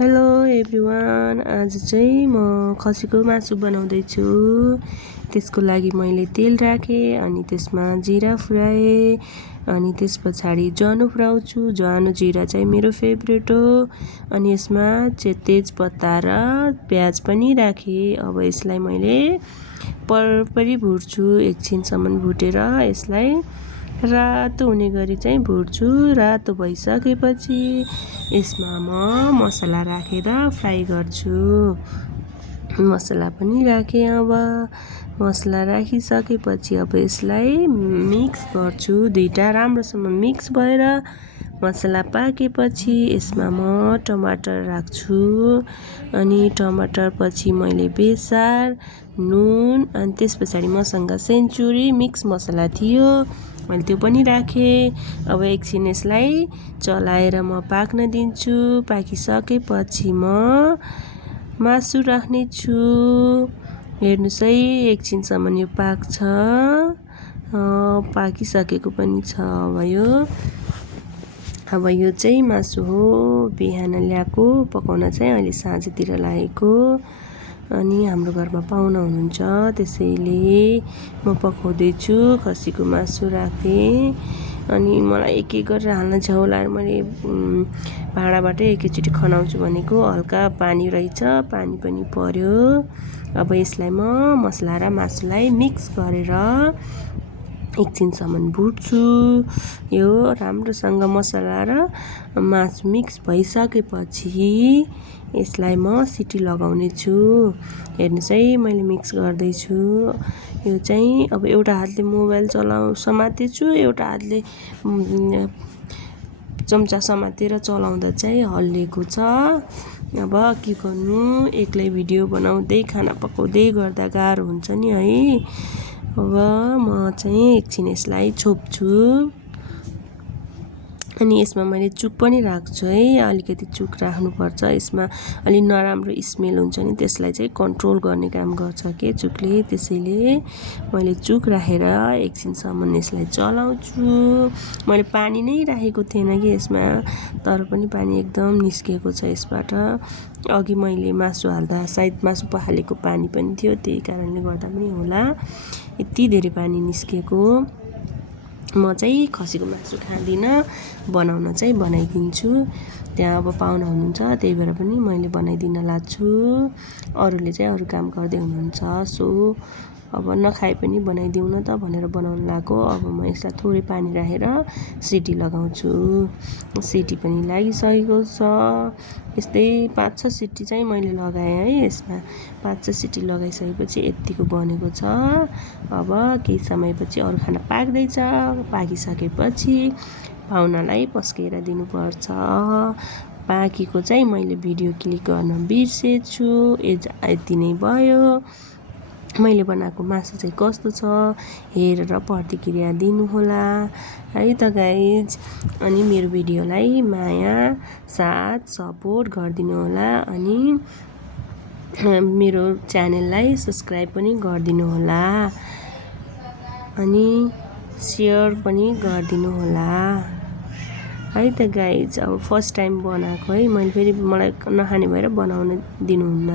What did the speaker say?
Hello everyone, आज चाहिँ म खसीको मासु बनाउँदैछु। त्यसको लागि मैले तेल राखेँ अनि त्यसमा जिरा फुराएँ अनि त्यस पछाडि ज्वानो फुराउँछु। ज्वानो जिरा चाहिँ मेरो फेभरेट हो। अनि यसमा तेजपत्ता र प्याज पनि राखेँ। अब यसलाई मैले परपरी भुट्छु। एकछिनसम्म भुटेर यसलाई रातो हुने गरी चाहिँ भुट्छु। रातो भइसकेपछि यसमा म मसला राखेर फ्राई गर्छु। मसला पनि राखेँ। अब मसला राखिसकेपछि अब यसलाई मिक्स गर्छु। दुईटा राम्रोसँग मिक्स भएर मसला पाकेपछि यसमा म टमाटर राख्छु। अनि टमाटर पछि मैले बेसार, नुन अनि त्यस पछाडि मसँग सेन्चुरी मिक्स मसला थियो, मैले त्यो पनि राखेँ। अब एकछिन यसलाई चलाएर म पाक्न दिन्छु। पाकिसकेपछि म मासु राख्ने छु। हेर्नुहोस् है, एकछिनसम्म यो पाक्छ। पाकिसकेको पनि छ। अब यो चाहिँ मासु हो, बिहान ल्याएको, पकाउन चाहिँ अहिले साँझतिर लागेको। अनि हाम्रो घरमा पाहुना हुनुहुन्छ, त्यसैले म पकाउँदैछु। खसीको मासु राखेँ अनि मलाई एक एक गरेर हाल्न झ्याउ मैले भाँडाबाटै एकैचोटि खनाउँछु भनेको। हल्का पानी रहेछ, पानी पनि पर्यो। अब यसलाई म मसला र मासुलाई मिक्स गरेर एकछिनसम्म भुट्छु। यो राम्रोसँग मसला र मासु मिक्स भइसकेपछि यसलाई म सिटी लगाउने छु। हेर्नुहोस् है, मैले मिक्स गर्दैछु। यो चाहिँ अब एउटा हातले मोबाइल समातेछु, एउटा हातले चम्चा समातेर चलाउँदा चाहिँ हल्लिएको छ। अब के गर्नु, एक्लै भिडियो बनाउँदै खाना पकाउँदै गर्दा गाह्रो हुन्छ नि है। अब म चाहिँ एकछिन यसलाई छोप्छु। अनि यसमा मैले चुक पनि राख्छु है। अलिकति चुक राख्नुपर्छ, यसमा अलि नराम्रो स्मेल हुन्छ नि, त्यसलाई चाहिँ कन्ट्रोल गर्ने काम गर्छ के चुकले। त्यसैले मैले चुक राखेर एकछिनसम्म यसलाई चलाउँछु। मैले पानी नै राखेको थिएन कि यसमा, तर पनि पानी एकदम निस्केको छ यसबाट। अघि मैले मासु हाल्दा सायद मासु पखालेको पानी पनि थियो, त्यही कारणले गर्दा पनि होला यति धेरै पानी निस्केको। म चाहिँ खसीको मासु खाँदिनँ, बनाउन चाहिँ बनाइदिन्छु। त्यहाँ अब पाहुना हुनुहुन्छ, त्यही भएर पनि मैले बनाइदिन लाग्छु। अरूले चाहिँ अरू काम गर्दै हुनुहुन्छ, सो अब नखाए पनि बनाइदिउँ न त भनेर बनाउनु लाग्यो। अब म यसलाई थोरै पानी राखेर सिटी लगाउँछु। सिटी पनि लागिसकेको छ। यस्तै 5-6 सिटी चाहिँ मैले लगाएँ है। यसमा 5-6 सिटी लगाइसकेपछि यत्तिको बनेको छ। अब केही समयपछि अरू खाना पाक्दैछ। पाकिसकेपछि पाहुनालाई पस्केर दिनुपर्छ। पाकेको चाहिँ मैले भिडियो क्लिक गर्न बिर्सेछु। यति नै भयो। मैले बनाएको मासु चाहिँ कस्तो छ हेरेर प्रतिक्रिया दिनुहोला है त गाइज। अनि मेरो भिडियोलाई माया साथ सपोर्ट गरिदिनु होला। अनि मेरो च्यानललाई सब्सक्राइब पनि गरिदिनु होला अनि सेयर पनि गरिदिनु होला है त गाइज। अब फर्स्ट टाइम बनाएको है मैले, फेरि मलाई नखाने भएर बनाउन दिनुहुन्न।